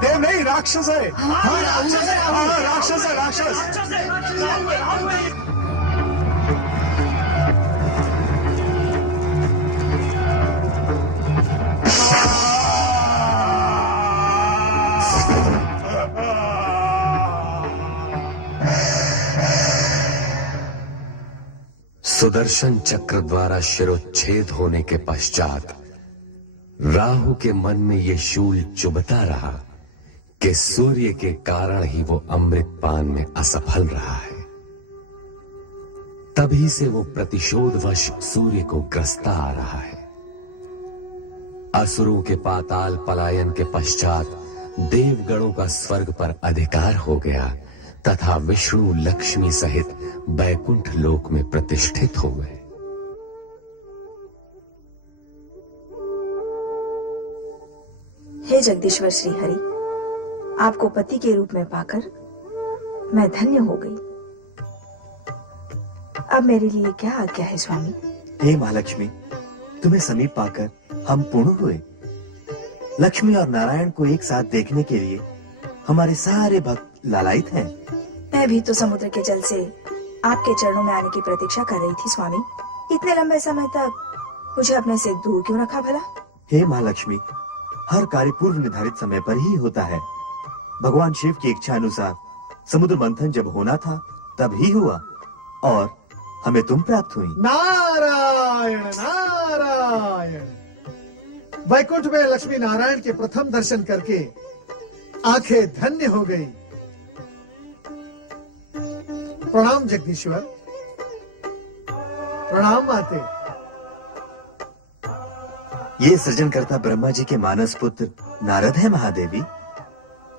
देव नहीं, राक्षस है। हाँ राक्षस है, हाँ राक्षस है, राक्षस। सुदर्शन चक्र द्वारा शिरोच्छेद होने के पश्चात राहु के मन में यह शूल चुभता रहा कि सूर्य के कारण ही वो अमृत पान में असफल रहा है। तभी से वो प्रतिशोधवश सूर्य को ग्रसता आ रहा है। असुरों के पाताल पलायन के पश्चात देवगणों का स्वर्ग पर अधिकार हो गया तथा विष्णु लक्ष्मी सहित बैकुंठ लोक में प्रतिष्ठित हो गए। हे जगदीश्वर श्री हरि, आपको पति के रूप में पाकर मैं धन्य हो गई। अब मेरे लिए क्या आज्ञा है स्वामी? हे महालक्ष्मी, तुम्हें समीप पाकर हम पूर्ण हुए। लक्ष्मी और नारायण को एक साथ देखने के लिए हमारे सारे भक्त लालायित हैं। मैं भी तो समुद्र के जल से आपके चरणों में आने की प्रतीक्षा कर रही थी स्वामी। इतने लंबे समय तक मुझे अपने से दूर क्यों रखा भला? हे महालक्ष्मी, हर कार्य पूर्व निर्धारित समय पर ही होता है। भगवान शिव की इच्छा अनुसार समुद्र मंथन जब होना था तब ही हुआ और हमें तुम प्राप्त हुई। नारायण नारायण। वैकुंठ में लक्ष्मी नारायण के प्रथम दर्शन करके आंखें धन्य हो गई। प्रणाम जगदीश्वर। प्रणाम माते। ये सृजनकर्ता ब्रह्मा जी के मानस पुत्र नारद है महादेवी,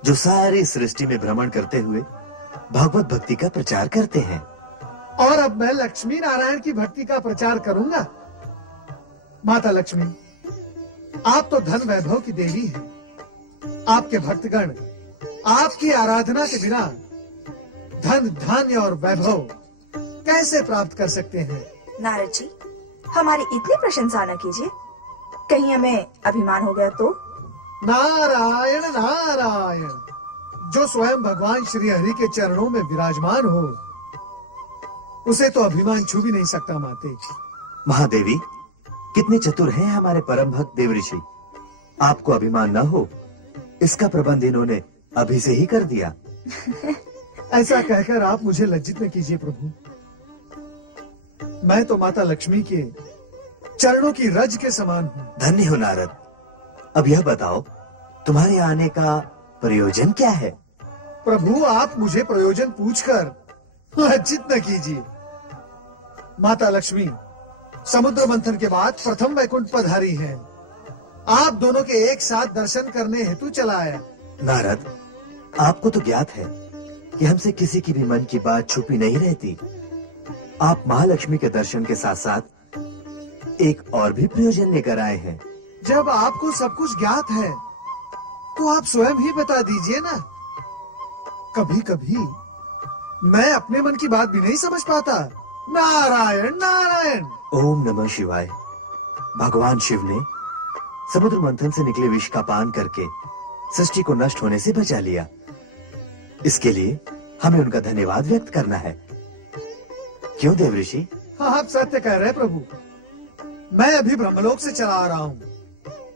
जो सारी सृष्टि में भ्रमण करते हुए भगवत भक्ति का प्रचार करते हैं। और अब मैं लक्ष्मी नारायण की भक्ति का प्रचार करूंगा। माता लक्ष्मी, आप तो धन वैभव की देवी हैं। आपके भक्तगण आपकी आराधना के बिना धन धान्य और वैभव कैसे प्राप्त कर सकते हैं? नारद जी, हमारी इतनी प्रशंसा न कीजिए, कहीं हमें अभिमान हो गया तो? नारायण नारायण। जो स्वयं भगवान श्री हरि के चरणों में विराजमान हो, उसे तो अभिमान छू भी नहीं सकता माते। महादेवी, कितने चतुर हैं हमारे परम भक्त देव ऋषि। आपको अभिमान न हो, इसका प्रबंध इन्होंने अभी से ही कर दिया। ऐसा कहकर आप मुझे लज्जित न कीजिए प्रभु। मैं तो माता लक्ष्मी के चरणों की रज के समान हूँ। धन्य हो नारद। अब यह बताओ, तुम्हारे आने का प्रयोजन क्या है? प्रभु, आप मुझे प्रयोजन पूछकर लज्जित न कीजिए। माता लक्ष्मी समुद्र मंथन के बाद प्रथम वैकुंठ पधारी हैं। आप दोनों के एक साथ दर्शन करने हेतु चला आया। नारद, आपको तो ज्ञात है कि हमसे किसी की भी मन की बात छुपी नहीं रहती। आप महालक्ष्मी के दर्शन के साथ साथ एक और भी प्रयोजन लेकर आए हैं। जब आपको सब कुछ ज्ञात है तो आप स्वयं ही बता दीजिए ना। कभी कभी मैं अपने मन की बात भी नहीं समझ पाता। नारायण नारायण। ओम नमः शिवाय। भगवान शिव ने समुद्र मंथन से निकले विष का पान करके सृष्टि को नष्ट होने से बचा लिया। इसके लिए हमें उनका धन्यवाद व्यक्त करना है। क्यों देव ऋषि? हाँ, आप सत्य कह रहे प्रभु। मैं अभी ब्रह्मलोक से चला आ रहा हूँ।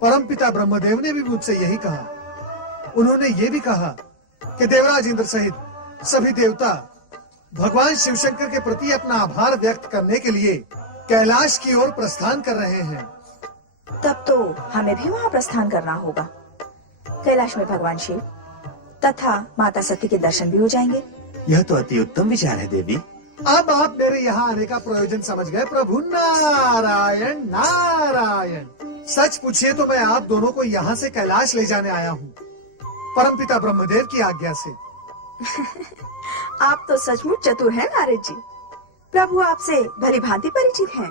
परमपिता ब्रह्मदेव ने भी मुझसे यही कहा। उन्होंने ये भी कहा कि देवराज इंद्र सहित सभी देवता भगवान शिव शंकर के प्रति अपना आभार व्यक्त करने के लिए कैलाश की ओर प्रस्थान कर रहे हैं। तब तो हमें भी वहाँ प्रस्थान करना होगा। कैलाश में भगवान शिव तथा माता सती के दर्शन भी हो जाएंगे। यह तो अति उत्तम विचार है देवी। अब आप मेरे यहाँ आने का प्रयोजन समझ गए प्रभु। नारायण नारायण। सच पूछिए तो मैं आप दोनों को यहाँ से कैलाश ले जाने आया हूँ, परमपिता ब्रह्मदेव की आज्ञा से। आप तो सचमुच चतुर हैं नारद जी। प्रभु आपसे भली भांति परिचित हैं।